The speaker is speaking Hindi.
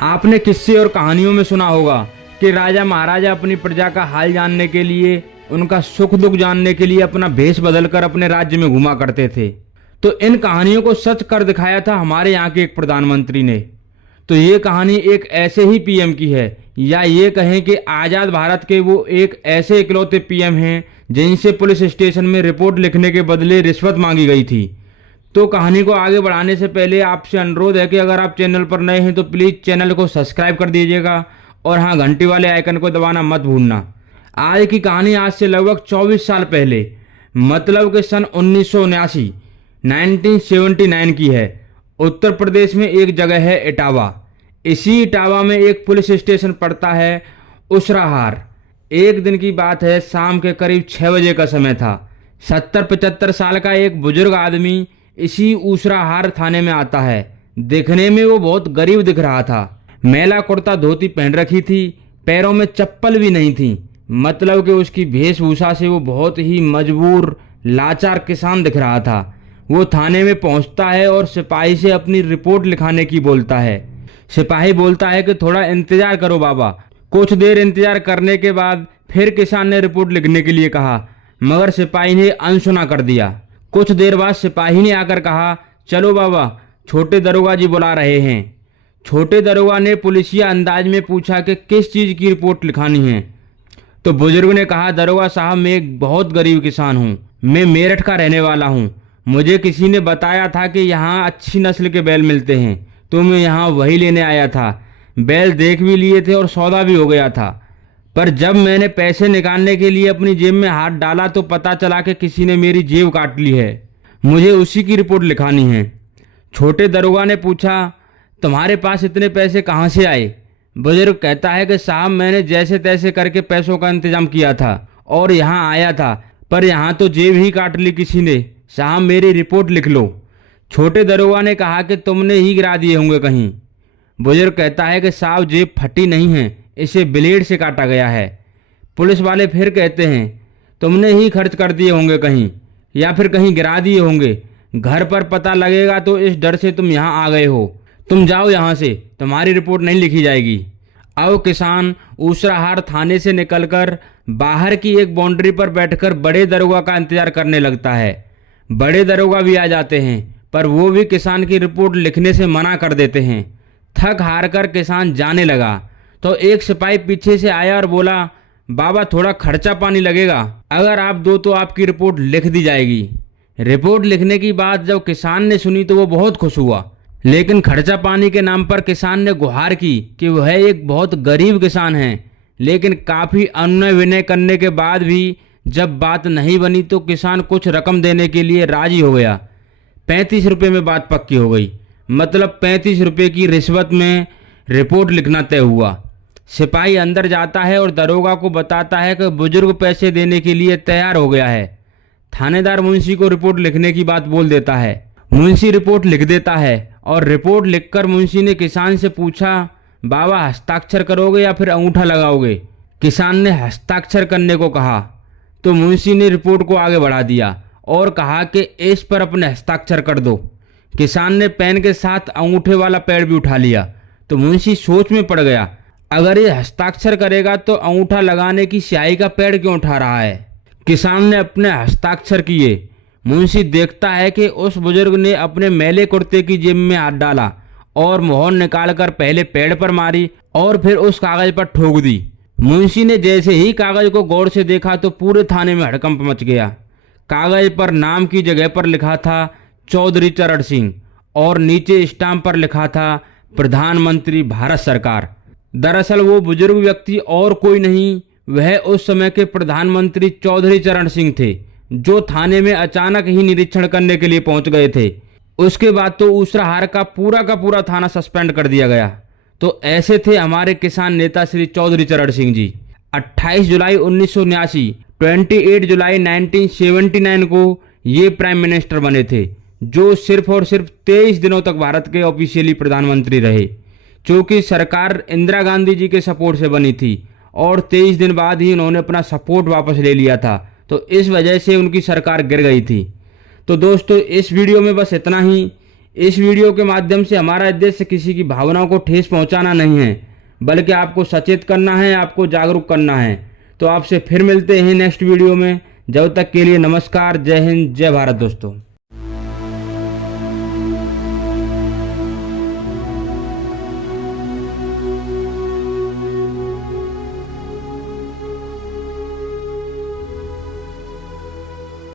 आपने किस्से और कहानियों में सुना होगा कि राजा महाराजा अपनी प्रजा का हाल जानने के लिए, उनका सुख दुख जानने के लिए अपना भेष बदलकर अपने राज्य में घुमा करते थे। तो इन कहानियों को सच कर दिखाया था हमारे यहाँ के एक प्रधानमंत्री ने। तो ये कहानी एक ऐसे ही पीएम की है, या ये कहें कि आज़ाद भारत के वो एक ऐसे इकलौते पीएम हैं जिनसे पुलिस स्टेशन में रिपोर्ट लिखने के बदले रिश्वत मांगी गई थी। तो कहानी को आगे बढ़ाने से पहले आपसे अनुरोध है कि अगर आप चैनल पर नए हैं तो प्लीज़ चैनल को सब्सक्राइब कर दीजिएगा और हाँ, घंटी वाले आइकन को दबाना मत भूलना। आज की कहानी आज से लगभग 24 साल पहले, मतलब कि सन 1979 की है। उत्तर प्रदेश में एक जगह है इटावा। इसी इटावा में एक पुलिस स्टेशन पड़ता है, उसराहार। एक दिन की बात है, शाम के करीब 6 बजे का समय था। 70-75 साल का एक बुजुर्ग आदमी इसी उसराहार थाने में आता है। दिखने में वो बहुत गरीब दिख रहा था। मैला कुर्ता धोती पहन रखी थी, पैरों में चप्पल भी नहीं थी। मतलब कि उसकी वेशभूषा से वो बहुत ही मजबूर लाचार किसान दिख रहा था। वो थाने में पहुंचता है और सिपाही से अपनी रिपोर्ट लिखाने की बोलता है। सिपाही बोलता है कि थोड़ा इंतजार करो बाबा। कुछ देर इंतजार करने के बाद फिर किसान ने रिपोर्ट लिखने के लिए कहा, मगर सिपाही ने अनसुना कर दिया। कुछ देर बाद सिपाही ने आकर कहा, चलो बाबा, छोटे दरोगा जी बुला रहे हैं। छोटे दरोगा ने पुलिसिया अंदाज में पूछा कि किस चीज़ की रिपोर्ट लिखानी है। तो बुजुर्ग ने कहा, दरोगा साहब, मैं एक बहुत गरीब किसान हूँ। मैं मेरठ का रहने वाला हूँ। मुझे किसी ने बताया था कि यहाँ अच्छी नस्ल के बैल मिलते हैं, तो मैं यहाँ वही लेने आया था। बैल देख भी लिए थे और सौदा भी हो गया था, पर जब मैंने पैसे निकालने के लिए अपनी जेब में हाथ डाला तो पता चला कि किसी ने मेरी जेब काट ली है। मुझे उसी की रिपोर्ट लिखानी है। छोटे दरोगा ने पूछा, तुम्हारे पास इतने पैसे कहाँ से आए? बुजुर्ग कहता है कि साहब, मैंने जैसे तैसे करके पैसों का इंतजाम किया था और यहाँ आया था, पर यहाँ तो जेब ही काट ली किसी ने। साहब, मेरी रिपोर्ट लिख लो। छोटे दरोगा ने कहा कि तुमने ही गिरा दिए होंगे कहीं। बुजुर्ग कहता है कि साहब, जेब फटी नहीं है, इसे ब्लेड से काटा गया है। पुलिस वाले फिर कहते हैं, तुमने ही खर्च कर दिए होंगे कहीं, या फिर कहीं गिरा दिए होंगे। घर पर पता लगेगा तो इस डर से तुम यहाँ आ गए हो। तुम जाओ यहाँ से, तुम्हारी रिपोर्ट नहीं लिखी जाएगी। अब किसान उसराहार थाने से निकलकर बाहर की एक बाउंड्री पर बैठकर बड़े दरोगा का इंतजार करने लगता है। बड़े दरोगा भी आ जाते हैं, पर वो भी किसान की रिपोर्ट लिखने से मना कर देते हैं। थक हार कर किसान जाने लगा तो एक सिपाही पीछे से आया और बोला, बाबा, थोड़ा खर्चा पानी लगेगा, अगर आप दो तो आपकी रिपोर्ट लिख दी जाएगी। रिपोर्ट लिखने की बात जब किसान ने सुनी तो वो बहुत खुश हुआ, लेकिन खर्चा पानी के नाम पर किसान ने गुहार की कि वह एक बहुत गरीब किसान है। लेकिन काफ़ी अनुनय विनय करने के बाद भी जब बात नहीं बनी तो किसान कुछ रकम देने के लिए राजी हो गया। 35 रुपये में बात पक्की हो गई। मतलब 35 रुपये की रिश्वत में रिपोर्ट लिखना तय हुआ। सिपाही अंदर जाता है और दरोगा को बताता है कि बुजुर्ग पैसे देने के लिए तैयार हो गया है। थानेदार मुंशी को रिपोर्ट लिखने की बात बोल देता है। मुंशी रिपोर्ट लिख देता है और रिपोर्ट लिखकर मुंशी ने किसान से पूछा, बाबा, हस्ताक्षर करोगे या फिर अंगूठा लगाओगे? किसान ने हस्ताक्षर करने को कहा तो मुंशी ने रिपोर्ट को आगे बढ़ा दिया और कहा कि इस पर अपने हस्ताक्षर कर दो। किसान ने पेन के साथ अंगूठे वाला पैड भी उठा लिया तो मुंशी सोच में पड़ गया, अगर ये हस्ताक्षर करेगा तो अंगूठा लगाने की स्याही का पैड क्यों उठा रहा है? किसान ने अपने हस्ताक्षर किए। मुंशी देखता है कि उस बुजुर्ग ने अपने मैले कुर्ते की जेब में हाथ डाला और मोहर निकालकर पहले पैड पर मारी और फिर उस कागज पर ठोक दी। मुंशी ने जैसे ही कागज को गौर से देखा तो पूरे थाने में हड़कंप मच गया। कागज पर नाम की जगह पर लिखा था चौधरी चरण सिंह और नीचे स्टाम्प पर लिखा था प्रधानमंत्री भारत सरकार। दरअसल वो बुजुर्ग व्यक्ति और कोई नहीं, वह उस समय के प्रधानमंत्री चौधरी चरण सिंह थे, जो थाने में अचानक ही निरीक्षण करने के लिए पहुंच गए थे। उसके बाद तो उसराहार का पूरा थाना सस्पेंड कर दिया गया। तो ऐसे थे हमारे किसान नेता श्री चौधरी चरण सिंह जी। 28 जुलाई 1979, 28 जुलाई 1979 को ये प्राइम मिनिस्टर बने थे, जो सिर्फ और सिर्फ 23 दिनों तक भारत के ऑफिशियली प्रधानमंत्री रहे, क्योंकि सरकार इंदिरा गांधी जी के सपोर्ट से बनी थी और 23 दिन बाद ही उन्होंने अपना सपोर्ट वापस ले लिया था। तो इस वजह से उनकी सरकार गिर गई थी। तो दोस्तों, इस वीडियो में बस इतना ही। इस वीडियो के माध्यम से हमारा उद्देश्य किसी की भावनाओं को ठेस पहुंचाना नहीं है, बल्कि आपको सचेत करना है, आपको जागरूक करना है। तो आपसे फिर मिलते हैं नेक्स्ट वीडियो में। जब तक के लिए नमस्कार, जय हिंद, जय भारत दोस्तों।